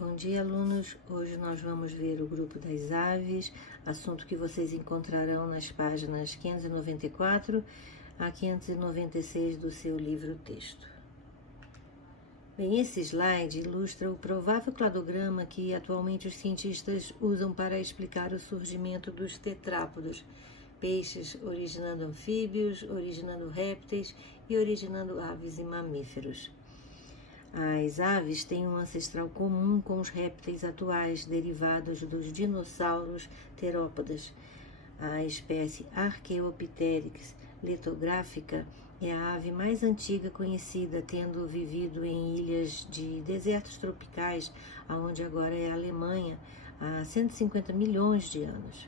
Bom dia, alunos. Hoje nós vamos ver o grupo das aves, assunto que vocês encontrarão nas páginas 594 a 596 do seu livro-texto. Bem, esse slide ilustra o provável cladograma que atualmente os cientistas usam para explicar o surgimento dos tetrápodos, peixes originando anfíbios, originando répteis e originando aves e mamíferos. As aves têm um ancestral comum com os répteis atuais, derivados dos dinossauros terópodas. A espécie Archaeopteryx litográfica é a ave mais antiga conhecida, tendo vivido em ilhas de desertos tropicais, aonde agora é a Alemanha, há 150 milhões de anos.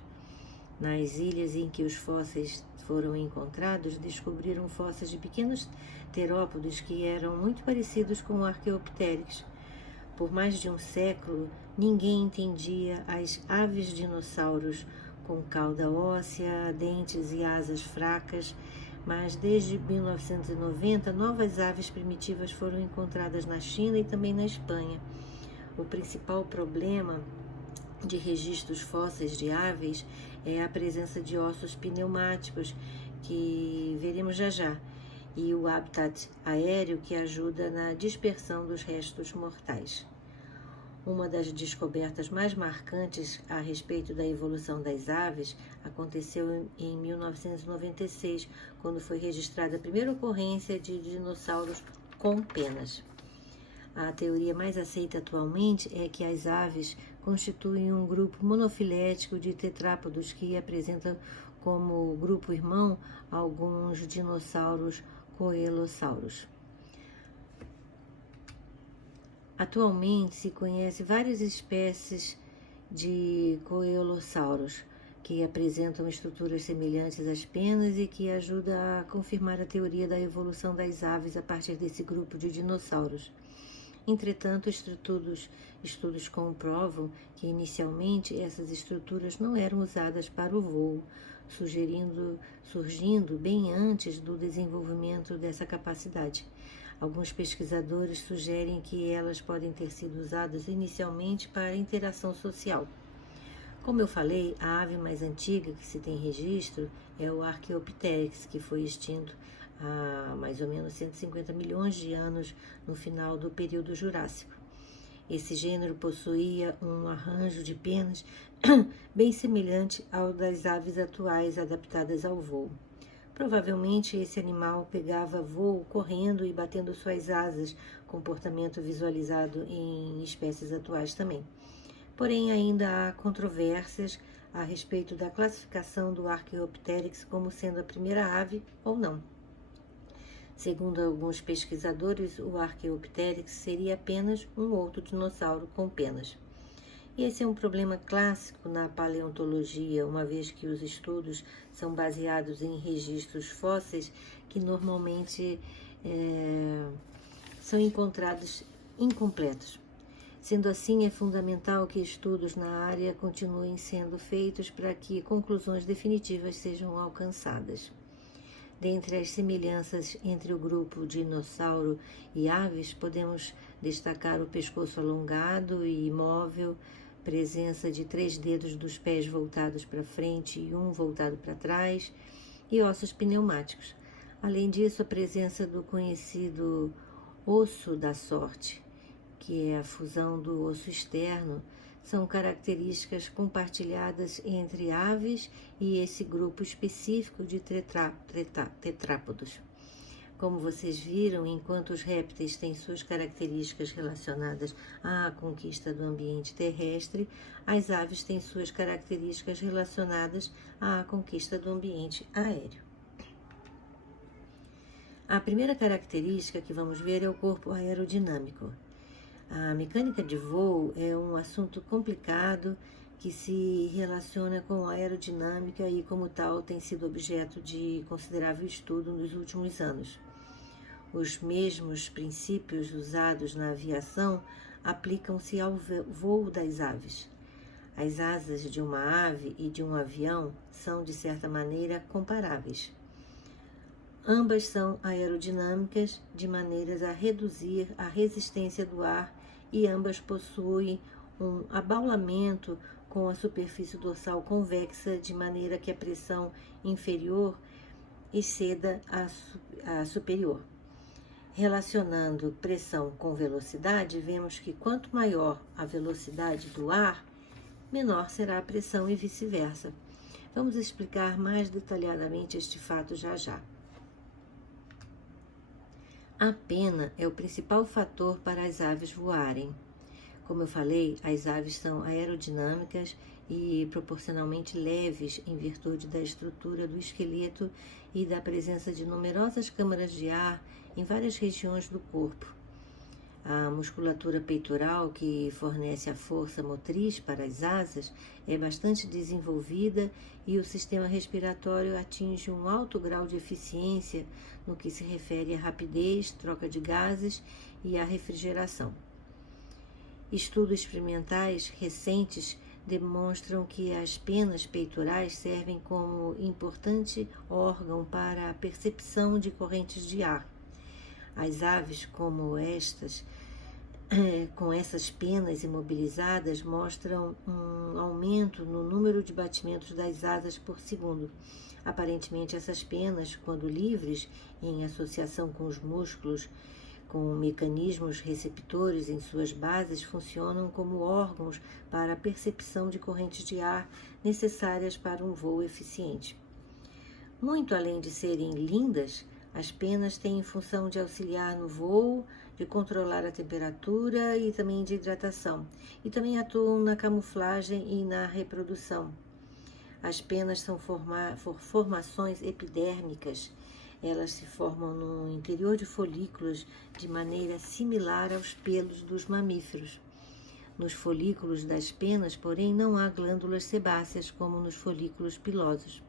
Nas ilhas em que os fósseis foram encontrados, descobriram fósseis de pequenos terópodes que eram muito parecidos com o Archaeopteryx. Por mais de um século, ninguém entendia as aves dinossauros com cauda óssea, dentes e asas fracas, mas desde 1990, novas aves primitivas foram encontradas na China e também na Espanha. O principal problema de registros fósseis de aves é a presença de ossos pneumáticos, que veremos já, e o habitat aéreo, que ajuda na dispersão dos restos mortais. Uma das descobertas mais marcantes a respeito da evolução das aves aconteceu em 1996, quando foi registrada a primeira ocorrência de dinossauros com penas. A teoria mais aceita atualmente é que as aves constituem um grupo monofilético de tetrápodos que apresentam como grupo irmão alguns dinossauros coelossauros. Atualmente se conhece várias espécies de coelossauros que apresentam estruturas semelhantes às penas e que ajudam a confirmar a teoria da evolução das aves a partir desse grupo de dinossauros. Entretanto, estudos comprovam que inicialmente essas estruturas não eram usadas para o voo, surgindo bem antes do desenvolvimento dessa capacidade. Alguns pesquisadores sugerem que elas podem ter sido usadas inicialmente para interação social. Como eu falei, a ave mais antiga que se tem registro é o Archaeopteryx, que foi extinto há mais ou menos 150 milhões de anos no final do período Jurássico. Esse gênero possuía um arranjo de penas bem semelhante ao das aves atuais adaptadas ao voo. Provavelmente esse animal pegava voo correndo e batendo suas asas, comportamento visualizado em espécies atuais também. Porém, ainda há controvérsias a respeito da classificação do Archaeopteryx como sendo a primeira ave ou não. Segundo alguns pesquisadores, o Archaeopteryx seria apenas um outro dinossauro com penas. E esse é um problema clássico na paleontologia, uma vez que os estudos são baseados em registros fósseis que normalmente são encontrados incompletos. Sendo assim, é fundamental que estudos na área continuem sendo feitos para que conclusões definitivas sejam alcançadas. Dentre as semelhanças entre o grupo dinossauro e aves, podemos destacar o pescoço alongado e imóvel, presença de 3 dedos dos pés voltados para frente e um voltado para trás, e ossos pneumáticos. Além disso, a presença do conhecido osso da sorte, que é a fusão do osso externo, são características compartilhadas entre aves e esse grupo específico de tetrápodos. Como vocês viram, enquanto os répteis têm suas características relacionadas à conquista do ambiente terrestre, as aves têm suas características relacionadas à conquista do ambiente aéreo. A primeira característica que vamos ver é o corpo aerodinâmico. A mecânica de voo é um assunto complicado que se relaciona com a aerodinâmica e, como tal, tem sido objeto de considerável estudo nos últimos anos. Os mesmos princípios usados na aviação aplicam-se ao voo das aves. As asas de uma ave e de um avião são, de certa maneira, comparáveis. Ambas são aerodinâmicas de maneiras a reduzir a resistência do ar e ambas possuem um abaulamento com a superfície dorsal convexa, de maneira que a pressão inferior exceda a superior. Relacionando pressão com velocidade, vemos que quanto maior a velocidade do ar, menor será a pressão e vice-versa. Vamos explicar mais detalhadamente este fato já já. A pena é o principal fator para as aves voarem. Como eu falei, as aves são aerodinâmicas e proporcionalmente leves em virtude da estrutura do esqueleto e da presença de numerosas câmaras de ar em várias regiões do corpo. A musculatura peitoral, que fornece a força motriz para as asas, é bastante desenvolvida e o sistema respiratório atinge um alto grau de eficiência no que se refere à rapidez, troca de gases e à refrigeração. Estudos experimentais recentes demonstram que as penas peitorais servem como importante órgão para a percepção de correntes de ar. As aves como estas, com essas penas imobilizadas, mostram um aumento no número de batimentos das asas por segundo. Aparentemente, essas penas, quando livres, em associação com os músculos, com mecanismos receptores em suas bases, funcionam como órgãos para a percepção de correntes de ar necessárias para um voo eficiente. Muito além de serem lindas, as penas têm função de auxiliar no voo, de controlar a temperatura e também de hidratação, e também atuam na camuflagem e na reprodução. As penas são formações epidérmicas. Elas se formam no interior de folículos de maneira similar aos pelos dos mamíferos. Nos folículos das penas, porém, não há glândulas sebáceas como nos folículos pilosos.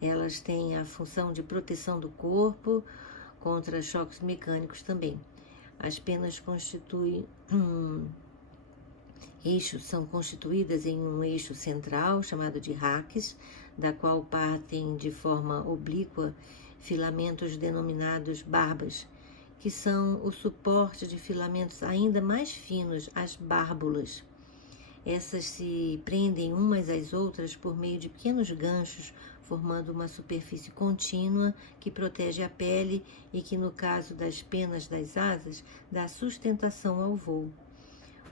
Elas têm a função de proteção do corpo contra choques mecânicos também. As penas são constituídas em um eixo central, chamado de raquis, da qual partem de forma oblíqua filamentos denominados barbas, que são o suporte de filamentos ainda mais finos, as bárbulas. Essas se prendem umas às outras por meio de pequenos ganchos, formando uma superfície contínua que protege a pele e que, no caso das penas das asas, dá sustentação ao voo.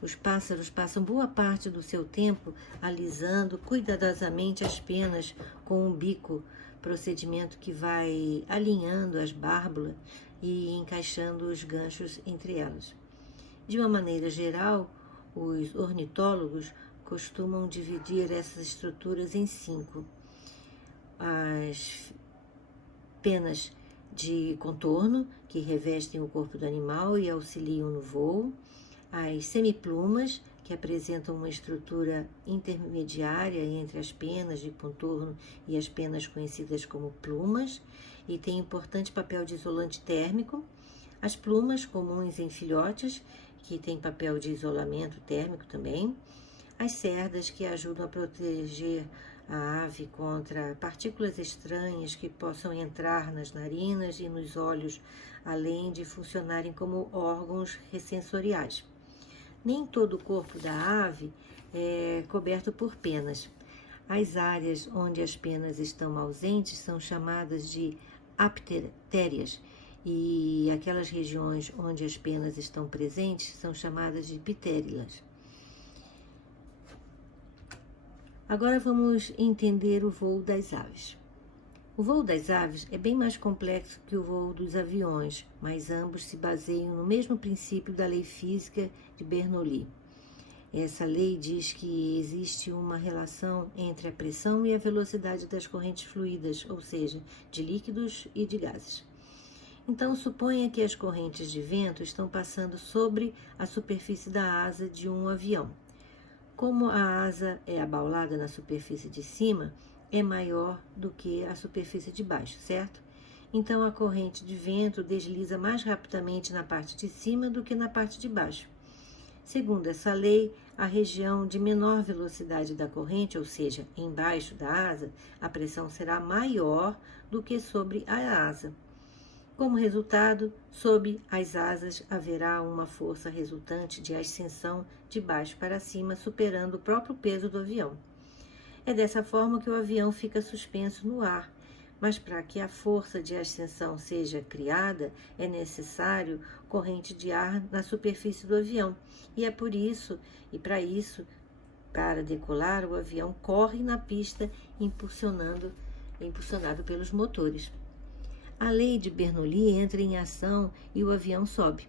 Os pássaros passam boa parte do seu tempo alisando cuidadosamente as penas com um bico, procedimento que vai alinhando as bárbulas e encaixando os ganchos entre elas. De uma maneira geral, os ornitólogos costumam dividir essas estruturas em 5. As penas de contorno, que revestem o corpo do animal e auxiliam no voo. As semiplumas, que apresentam uma estrutura intermediária entre as penas de contorno e as penas conhecidas como plumas, e têm importante papel de isolante térmico. As plumas comuns em filhotes, que têm papel de isolamento térmico também. As cerdas, que ajudam a proteger a ave contra partículas estranhas que possam entrar nas narinas e nos olhos, além de funcionarem como órgãos sensoriais. Nem todo o corpo da ave é coberto por penas. As áreas onde as penas estão ausentes são chamadas de aptérias, e aquelas regiões onde as penas estão presentes são chamadas de ptérilas. Agora vamos entender o voo das aves. O voo das aves é bem mais complexo que o voo dos aviões, mas ambos se baseiam no mesmo princípio da lei física de Bernoulli. Essa lei diz que existe uma relação entre a pressão e a velocidade das correntes fluídas, ou seja, de líquidos e de gases. Então, suponha que as correntes de vento estão passando sobre a superfície da asa de um avião. Como a asa é abaulada na superfície de cima, é maior do que a superfície de baixo, certo? Então, a corrente de vento desliza mais rapidamente na parte de cima do que na parte de baixo. Segundo essa lei, a região de menor velocidade da corrente, ou seja, embaixo da asa, a pressão será maior do que sobre a asa. Como resultado, sob as asas haverá uma força resultante de ascensão de baixo para cima, superando o próprio peso do avião. É dessa forma que o avião fica suspenso no ar, mas para que a força de ascensão seja criada, é necessário corrente de ar na superfície do avião. E é por isso, para decolar, o avião corre na pista impulsionado pelos motores. A lei de Bernoulli entra em ação e o avião sobe.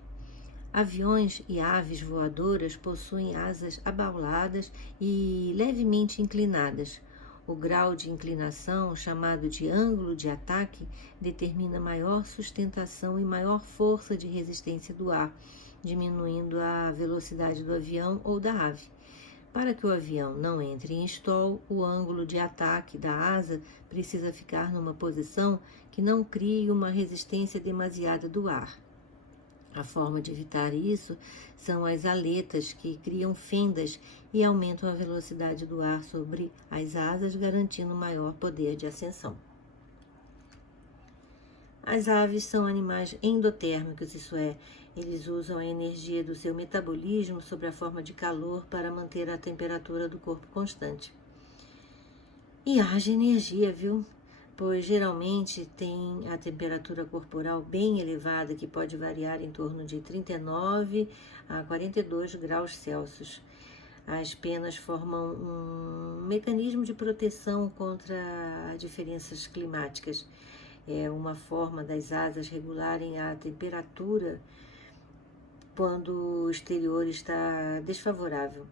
Aviões e aves voadoras possuem asas abauladas e levemente inclinadas. O grau de inclinação, chamado de ângulo de ataque, determina maior sustentação e maior força de resistência do ar, diminuindo a velocidade do avião ou da ave. Para que o avião não entre em stall, o ângulo de ataque da asa precisa ficar numa posição que não crie uma resistência demasiada do ar. A forma de evitar isso são as aletas, que criam fendas e aumentam a velocidade do ar sobre as asas, garantindo maior poder de ascensão. As aves são animais endotérmicos, isso é, eles usam a energia do seu metabolismo sob a forma de calor para manter a temperatura do corpo constante. E haja energia, viu? Pois geralmente tem a temperatura corporal bem elevada, que pode variar em torno de 39 a 42 graus Celsius. As penas formam um mecanismo de proteção contra diferenças climáticas. É uma forma das asas regularem a temperatura quando o exterior está desfavorável.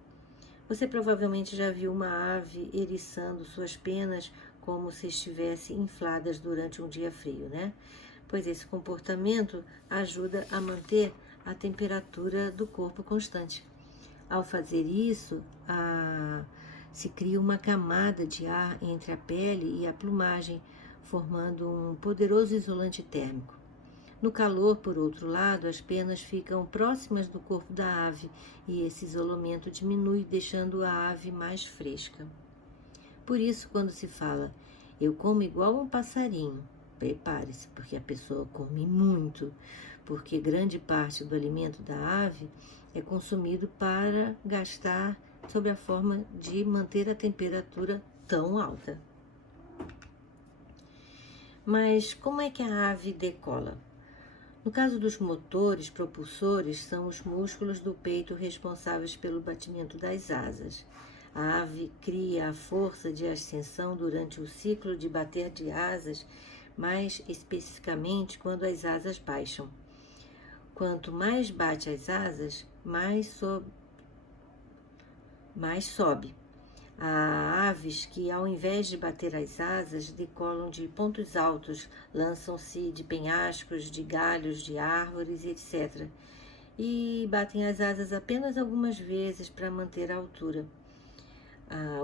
Você provavelmente já viu uma ave eriçando suas penas como se estivessem infladas durante um dia frio, né? Pois esse comportamento ajuda a manter a temperatura do corpo constante. Ao fazer isso, se cria uma camada de ar entre a pele e a plumagem, formando um poderoso isolante térmico. No calor, por outro lado, as penas ficam próximas do corpo da ave e esse isolamento diminui, deixando a ave mais fresca. Por isso, quando se fala, eu como igual um passarinho, prepare-se, porque a pessoa come muito, porque grande parte do alimento da ave é consumido para gastar sob a forma de manter a temperatura tão alta. Mas como é que a ave decola? No caso dos motores propulsores, são os músculos do peito responsáveis pelo batimento das asas. A ave cria a força de ascensão durante o ciclo de bater de asas, mais especificamente quando as asas baixam. Quanto mais bate as asas, mais sobe. Há aves que, ao invés de bater as asas, decolam de pontos altos, lançam-se de penhascos, de galhos de árvores, etc. E batem as asas apenas algumas vezes para manter a altura.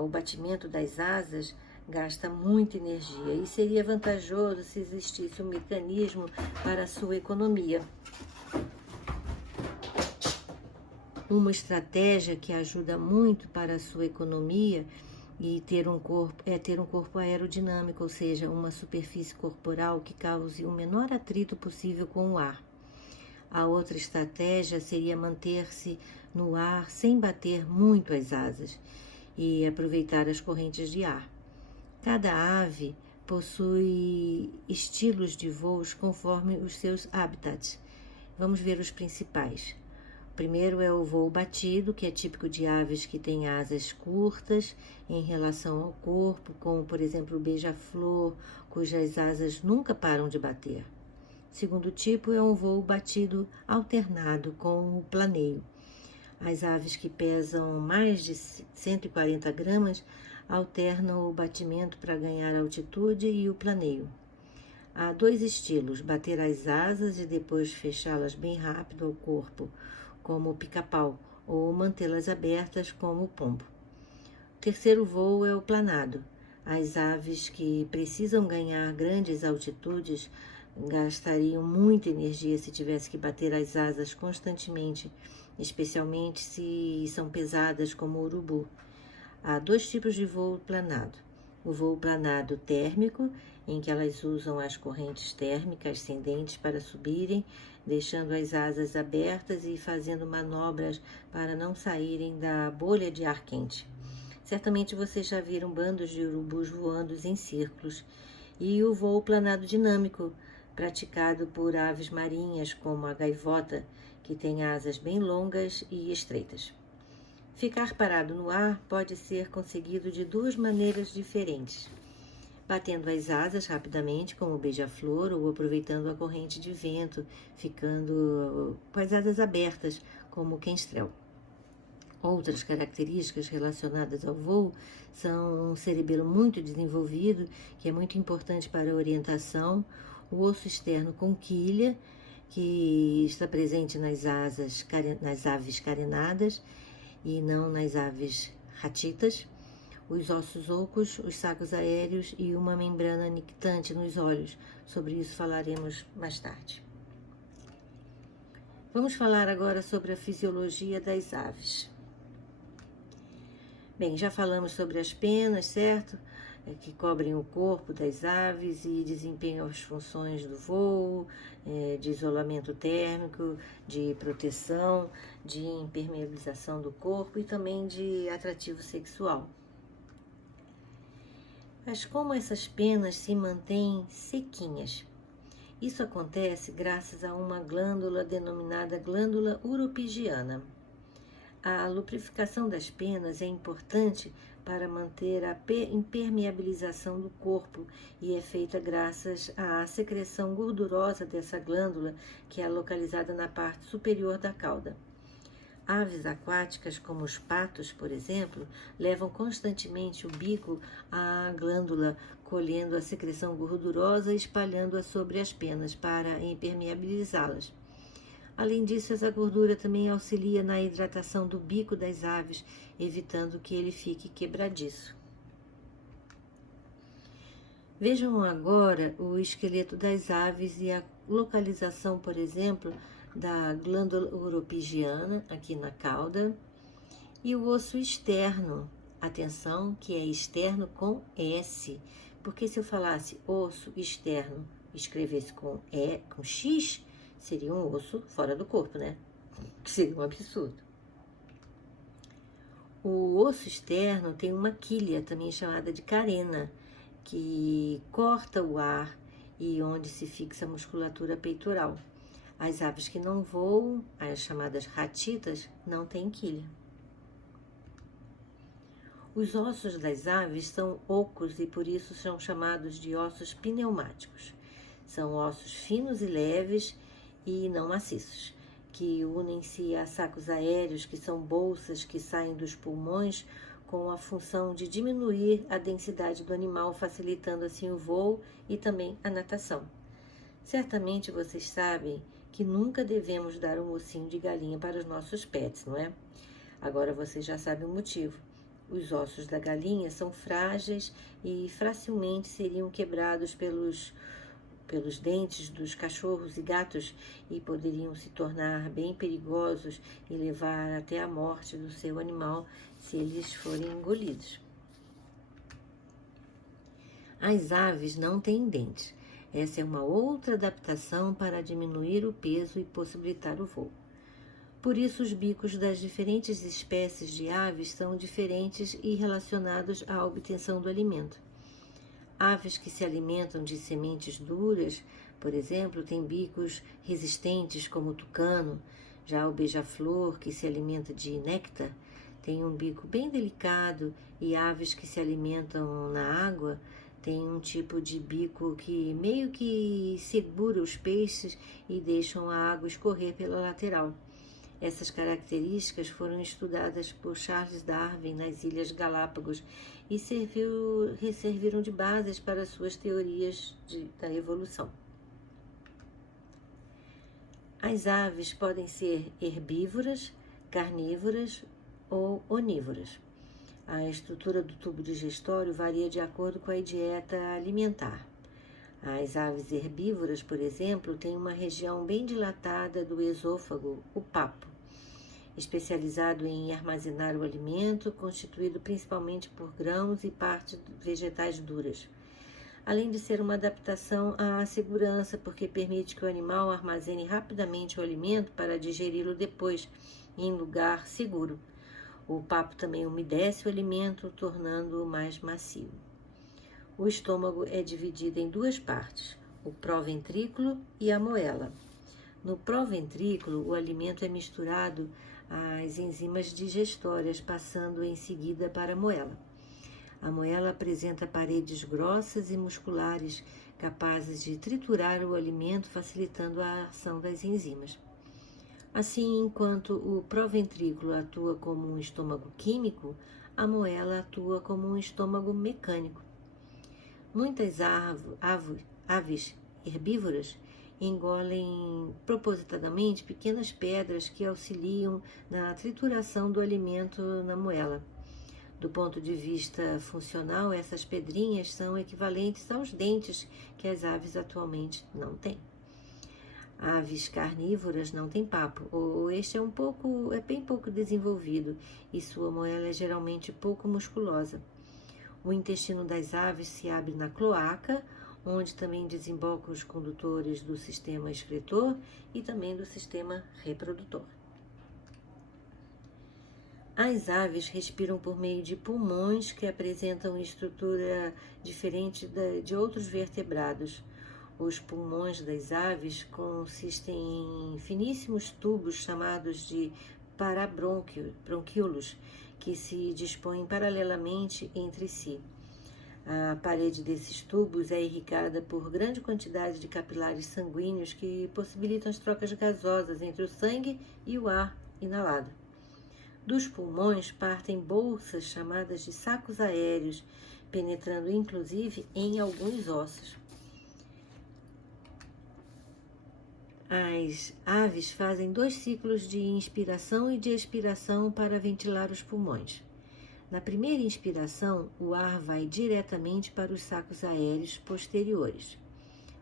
O batimento das asas gasta muita energia e seria vantajoso se existisse um mecanismo para a sua economia. Uma estratégia que ajuda muito para a sua economia e ter um corpo aerodinâmico, ou seja, uma superfície corporal que cause o menor atrito possível com o ar. A outra estratégia seria manter-se no ar sem bater muito as asas e aproveitar as correntes de ar. Cada ave possui estilos de voos conforme os seus habitats. Vamos ver os principais. O primeiro é o voo batido, que é típico de aves que têm asas curtas em relação ao corpo, como, por exemplo, o beija-flor, cujas asas nunca param de bater. O segundo tipo é um voo batido alternado com o planeio. As aves que pesam mais de 140 gramas alternam o batimento para ganhar altitude e o planeio. Há dois estilos, bater as asas e depois fechá-las bem rápido ao corpo, como o pica-pau, ou mantê-las abertas, como o pombo. O terceiro voo é o planado. As aves que precisam ganhar grandes altitudes gastariam muita energia se tivesse que bater as asas constantemente, especialmente se são pesadas como o urubu. Há dois tipos de voo planado. o voo planado térmico, em que elas usam as correntes térmicas ascendentes para subirem, deixando as asas abertas e fazendo manobras para não saírem da bolha de ar quente. Certamente vocês já viram bandos de urubus voando em círculos. E o voo planado dinâmico, praticado por aves marinhas como a gaivota, que tem asas bem longas e estreitas. Ficar parado no ar pode ser conseguido de duas maneiras diferentes: batendo as asas rapidamente, como o beija-flor, ou aproveitando a corrente de vento, ficando com as asas abertas, como o quenstrel. Outras características relacionadas ao voo são um cerebelo muito desenvolvido, que é muito importante para a orientação, o osso externo com quilha, que está presente nas aves carenadas e não nas aves ratitas, os ossos ocos, os sacos aéreos e uma membrana nictante nos olhos. Sobre isso falaremos mais tarde. Vamos falar agora sobre a fisiologia das aves. Bem, já falamos sobre as penas, certo? Que cobrem o corpo das aves e desempenham as funções do voo, de isolamento térmico, de proteção, de impermeabilização do corpo e também de atrativo sexual. Mas como essas penas se mantêm sequinhas? Isso acontece graças a uma glândula denominada glândula uropigiana. A lubrificação das penas é importante para manter a impermeabilização do corpo e é feita graças à secreção gordurosa dessa glândula, que é localizada na parte superior da cauda. Aves aquáticas, como os patos, por exemplo, levam constantemente o bico à glândula, colhendo a secreção gordurosa e espalhando-a sobre as penas para impermeabilizá-las. Além disso, essa gordura também auxilia na hidratação do bico das aves, evitando que ele fique quebradiço. Vejam agora o esqueleto das aves e a localização, por exemplo, da glândula uropigiana, aqui na cauda, e o osso externo. Atenção, que é externo com S, porque se eu falasse osso externo, escrevesse com X, seria um osso fora do corpo, né? Que seria um absurdo. O osso externo tem uma quilha, também chamada de carena, que corta o ar e onde se fixa a musculatura peitoral. As aves que não voam, as chamadas ratitas, não têm quilha. Os ossos das aves são ocos e por isso são chamados de ossos pneumáticos. São ossos finos e leves e não maciços, que unem-se a sacos aéreos, que são bolsas que saem dos pulmões com a função de diminuir a densidade do animal, facilitando assim o voo e também a natação. Certamente vocês sabem que nunca devemos dar um ossinho de galinha para os nossos pets, não é? Agora vocês já sabem o motivo. Os ossos da galinha são frágeis e facilmente seriam quebrados pelos dentes dos cachorros e gatos e poderiam se tornar bem perigosos e levar até a morte do seu animal se eles forem engolidos. As aves não têm dentes. Essa é uma outra adaptação para diminuir o peso e possibilitar o voo. Por isso, os bicos das diferentes espécies de aves são diferentes e relacionados à obtenção do alimento. Aves que se alimentam de sementes duras, por exemplo, têm bicos resistentes, como o tucano. Já o beija-flor, que se alimenta de néctar, tem um bico bem delicado, e aves que se alimentam na água têm um tipo de bico que meio que segura os peixes e deixam a água escorrer pela lateral. Essas características foram estudadas por Charles Darwin nas Ilhas Galápagos e serviram de bases para suas teorias da evolução. As aves podem ser herbívoras, carnívoras ou onívoras. A estrutura do tubo digestório varia de acordo com a dieta alimentar. As aves herbívoras, por exemplo, têm uma região bem dilatada do esôfago, o papo. especializado em armazenar o alimento, constituído principalmente por grãos e partes vegetais duras. Além de ser uma adaptação à segurança, porque permite que o animal armazene rapidamente o alimento para digeri-lo depois, em lugar seguro. O papo também umedece o alimento, tornando-o mais macio. O estômago é dividido em duas partes, o proventrículo e a moela. No proventrículo, o alimento é misturado às enzimas digestórias, passando em seguida para a moela. A moela apresenta paredes grossas e musculares, capazes de triturar o alimento, facilitando a ação das enzimas. Assim, enquanto o proventrículo atua como um estômago químico, a moela atua como um estômago mecânico. Muitas aves herbívoras engolem propositadamente pequenas pedras que auxiliam na trituração do alimento na moela. Do ponto de vista funcional, essas pedrinhas são equivalentes aos dentes que as aves atualmente não têm. Aves carnívoras não têm papo, ou este é bem pouco desenvolvido e sua moela é geralmente pouco musculosa. O intestino das aves se abre na cloaca, onde também desembocam os condutores do sistema excretor e também do sistema reprodutor. As aves respiram por meio de pulmões que apresentam estrutura diferente de outros vertebrados. Os pulmões das aves consistem em finíssimos tubos chamados de parabrônquios, que se dispõem paralelamente entre si. A parede desses tubos é irrigada por grande quantidade de capilares sanguíneos que possibilitam as trocas gasosas entre o sangue e o ar inalado. Dos pulmões partem bolsas chamadas de sacos aéreos, penetrando inclusive em alguns ossos. As aves fazem 2 ciclos de inspiração e de expiração para ventilar os pulmões. Na primeira inspiração, o ar vai diretamente para os sacos aéreos posteriores.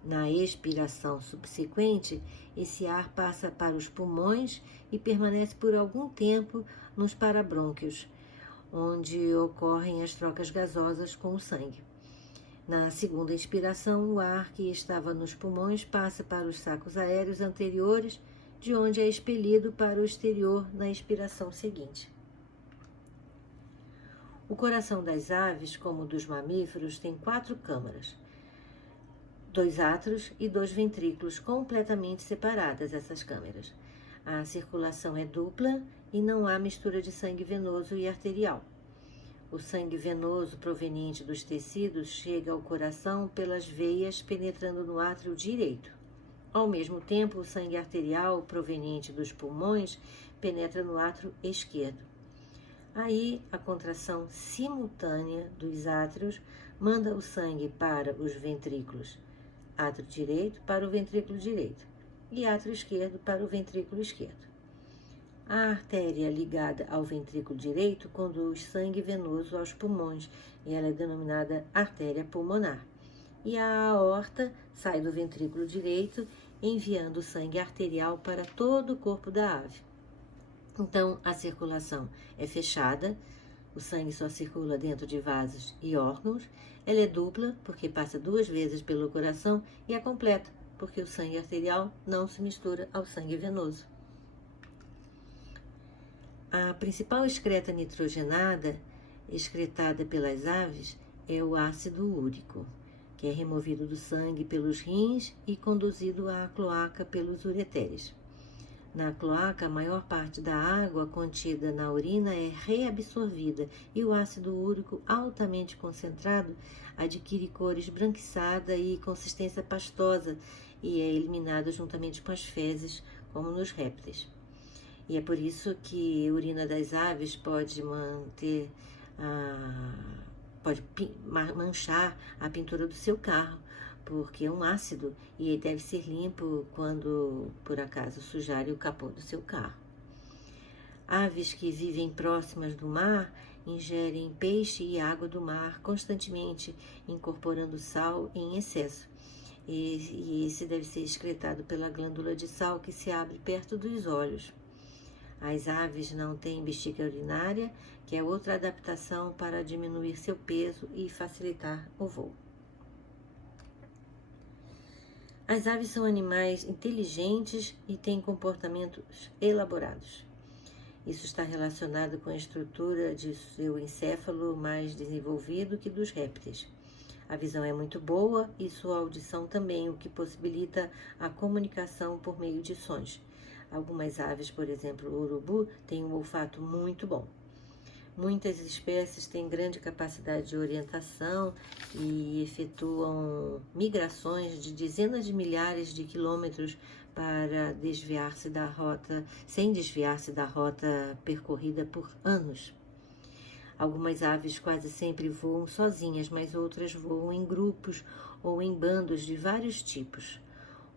Na expiração subsequente, esse ar passa para os pulmões e permanece por algum tempo nos parabrônquios, onde ocorrem as trocas gasosas com o sangue. Na segunda inspiração, o ar que estava nos pulmões passa para os sacos aéreos anteriores, de onde é expelido para o exterior na expiração seguinte. O coração das aves, como o dos mamíferos, tem 4 câmaras, 2 átrios e 2 ventrículos, completamente separadas essas câmaras. A circulação é dupla e não há mistura de sangue venoso e arterial. O sangue venoso proveniente dos tecidos chega ao coração pelas veias, penetrando no átrio direito. Ao mesmo tempo, o sangue arterial proveniente dos pulmões penetra no átrio esquerdo. Aí, a contração simultânea dos átrios manda o sangue para os ventrículos, átrio direito para o ventrículo direito e átrio esquerdo para o ventrículo esquerdo. A artéria ligada ao ventrículo direito conduz sangue venoso aos pulmões e ela é denominada artéria pulmonar. E a aorta sai do ventrículo direito, enviando sangue arterial para todo o corpo da ave. Então, a circulação é fechada, o sangue só circula dentro de vasos e órgãos. Ela é dupla, porque passa 2 vezes pelo coração, e é completa, porque o sangue arterial não se mistura ao sangue venoso. A principal excreta nitrogenada, excretada pelas aves, é o ácido úrico, que é removido do sangue pelos rins e conduzido à cloaca pelos ureteres. Na cloaca, a maior parte da água contida na urina é reabsorvida e o ácido úrico altamente concentrado adquire cor esbranquiçada e consistência pastosa e é eliminado juntamente com as fezes, como nos répteis. E é por isso que a urina das aves pode manchar a pintura do seu carro, porque é um ácido e ele deve ser limpo quando, por acaso, sujarem o capô do seu carro. Aves que vivem próximas do mar ingerem peixe e água do mar constantemente, incorporando sal em excesso. E esse deve ser excretado pela glândula de sal que se abre perto dos olhos. As aves não têm bexiga urinária, que é outra adaptação para diminuir seu peso e facilitar o voo. As aves são animais inteligentes e têm comportamentos elaborados. Isso está relacionado com a estrutura de seu encéfalo mais desenvolvido que dos répteis. A visão é muito boa e sua audição também, o que possibilita a comunicação por meio de sons. Algumas aves, por exemplo, o urubu, têm um olfato muito bom. Muitas espécies têm grande capacidade de orientação e efetuam migrações de dezenas de milhares de quilômetros para desviar-se da rota, sem desviar-se da rota percorrida por anos. Algumas aves quase sempre voam sozinhas, mas outras voam em grupos ou em bandos de vários tipos.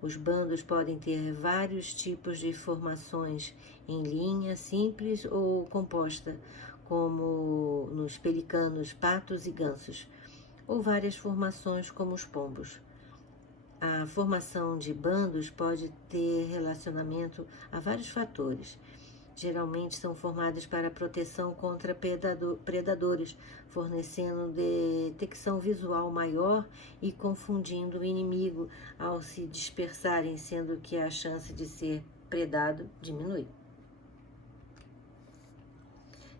Os bandos podem ter vários tipos de formações em linha, simples ou composta, como nos pelicanos, patos e gansos, ou várias formações como os pombos. A formação de bandos pode ter relacionamento a vários fatores. Geralmente são formados para proteção contra predadores, fornecendo detecção visual maior e confundindo o inimigo ao se dispersarem, sendo que a chance de ser predado diminui.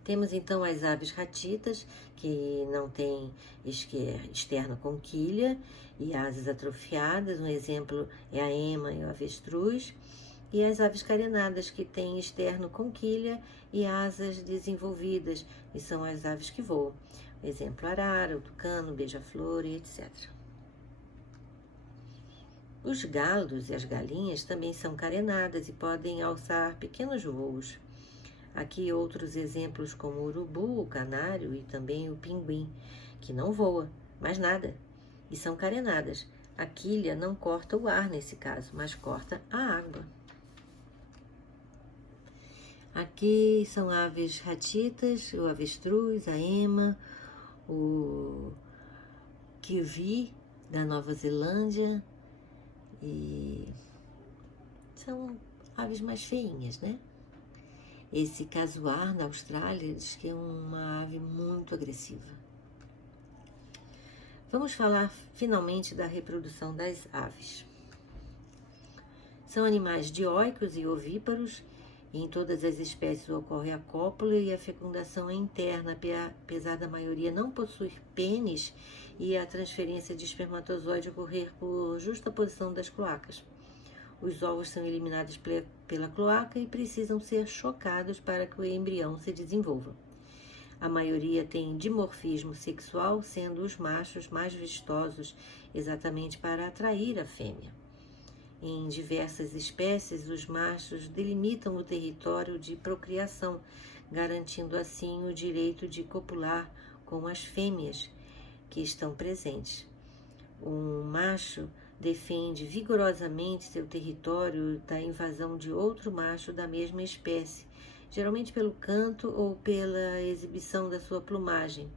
Temos então as aves ratitas, que não têm externo com quilha e asas atrofiadas, um exemplo é a ema e o avestruz, e as aves carenadas, que têm externo com quilha e asas desenvolvidas, e são as aves que voam, um exemplo, arara, o tucano, beija-flor e etc. Os galos e as galinhas também são carenadas e podem alçar pequenos voos. Aqui outros exemplos como o urubu, o canário e também o pinguim, que não voa, mas nada, e são carenadas. A quilha não corta o ar nesse caso, mas corta a água. Aqui são aves ratitas, o avestruz, a ema, o kiwi da Nova Zelândia, e são aves mais feinhas, né? Esse casuar na Austrália diz que é uma ave muito agressiva. Vamos falar finalmente da reprodução das aves. São animais dioicos e ovíparos, e em todas as espécies ocorre a cópula e a fecundação é interna, apesar da maioria não possuir pênis e a transferência de espermatozoide ocorrer por justaposição das cloacas. Os ovos são eliminados pela cloaca e precisam ser chocados para que o embrião se desenvolva. A maioria tem dimorfismo sexual, sendo os machos mais vistosos, exatamente para atrair a fêmea. Em diversas espécies, os machos delimitam o território de procriação, garantindo assim o direito de copular com as fêmeas que estão presentes. Um macho defende vigorosamente seu território da invasão de outro macho da mesma espécie, geralmente pelo canto ou pela exibição da sua plumagem.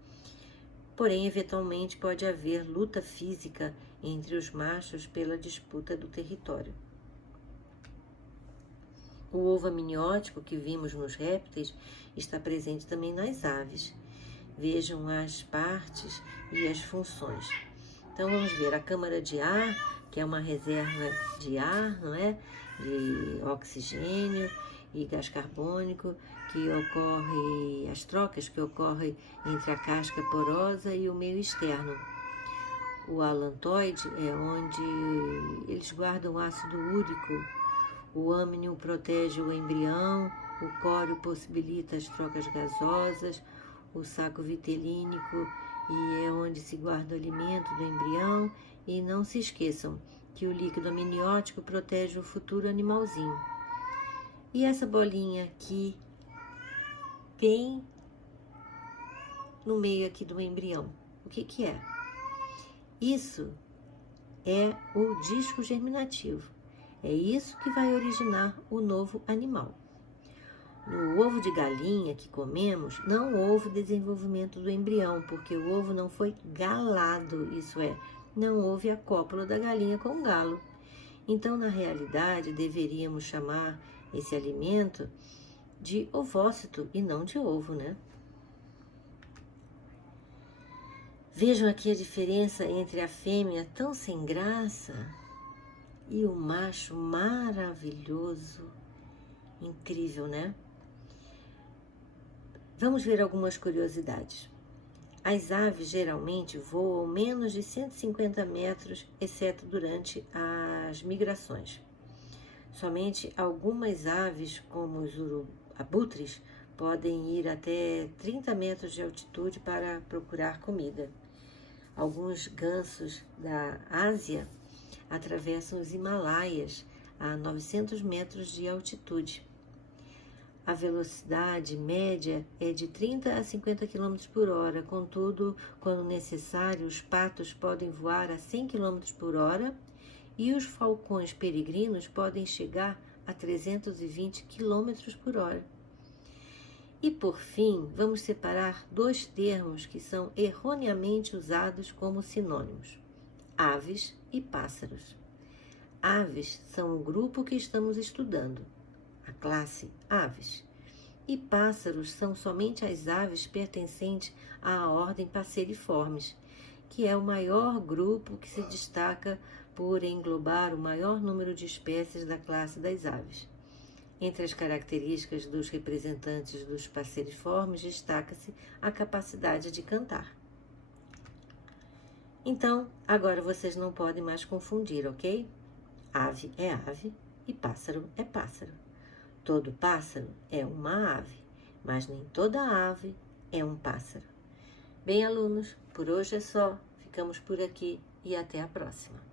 Porém, eventualmente pode haver luta física entre os machos pela disputa do território. O ovo amniótico que vimos nos répteis está presente também nas aves. Vejam as partes e as funções. Então vamos ver a câmara de ar, que é uma reserva de ar, não é? De oxigênio e gás carbônico, que ocorre, as trocas que ocorrem entre a casca porosa e o meio externo. O alantoide é onde eles guardam ácido úrico, o âmnio protege o embrião, o córeo possibilita as trocas gasosas, o saco vitelínico e é onde se guarda o alimento do embrião, e não se esqueçam que o líquido amniótico protege o futuro animalzinho. E essa bolinha aqui, bem no meio aqui do embrião, o que que é? Isso é o disco germinativo. É isso que vai originar o novo animal. No ovo de galinha que comemos, não houve desenvolvimento do embrião, porque o ovo não foi galado, isso é, não houve a cópula da galinha com o galo. Então, na realidade, deveríamos chamar esse alimento de ovócito e não de ovo, né? Vejam aqui a diferença entre a fêmea tão sem graça e o macho maravilhoso. Incrível, né? Vamos ver algumas curiosidades. As aves geralmente voam menos de 150 metros, exceto durante as migrações. Somente algumas aves, como os abutres, podem ir até 30 metros de altitude para procurar comida. Alguns gansos da Ásia atravessam os Himalaias a 900 metros de altitude. A velocidade média é de 30 a 50 km por hora, contudo, quando necessário, os patos podem voar a 100 km por hora e os falcões peregrinos podem chegar a 320 km por hora. E, por fim, vamos separar dois termos que são erroneamente usados como sinônimos: aves e pássaros. Aves são o grupo que estamos estudando, a classe aves, e pássaros são somente as aves pertencentes à ordem Passeriformes, que é o maior grupo que se destaca por englobar o maior número de espécies da classe das aves. Entre as características dos representantes dos Passeriformes destaca-se a capacidade de cantar. Então, agora vocês não podem mais confundir, ok? Ave é ave e pássaro é pássaro. Todo pássaro é uma ave, mas nem toda ave é um pássaro. Bem, alunos, por hoje é só. Ficamos por aqui e até a próxima.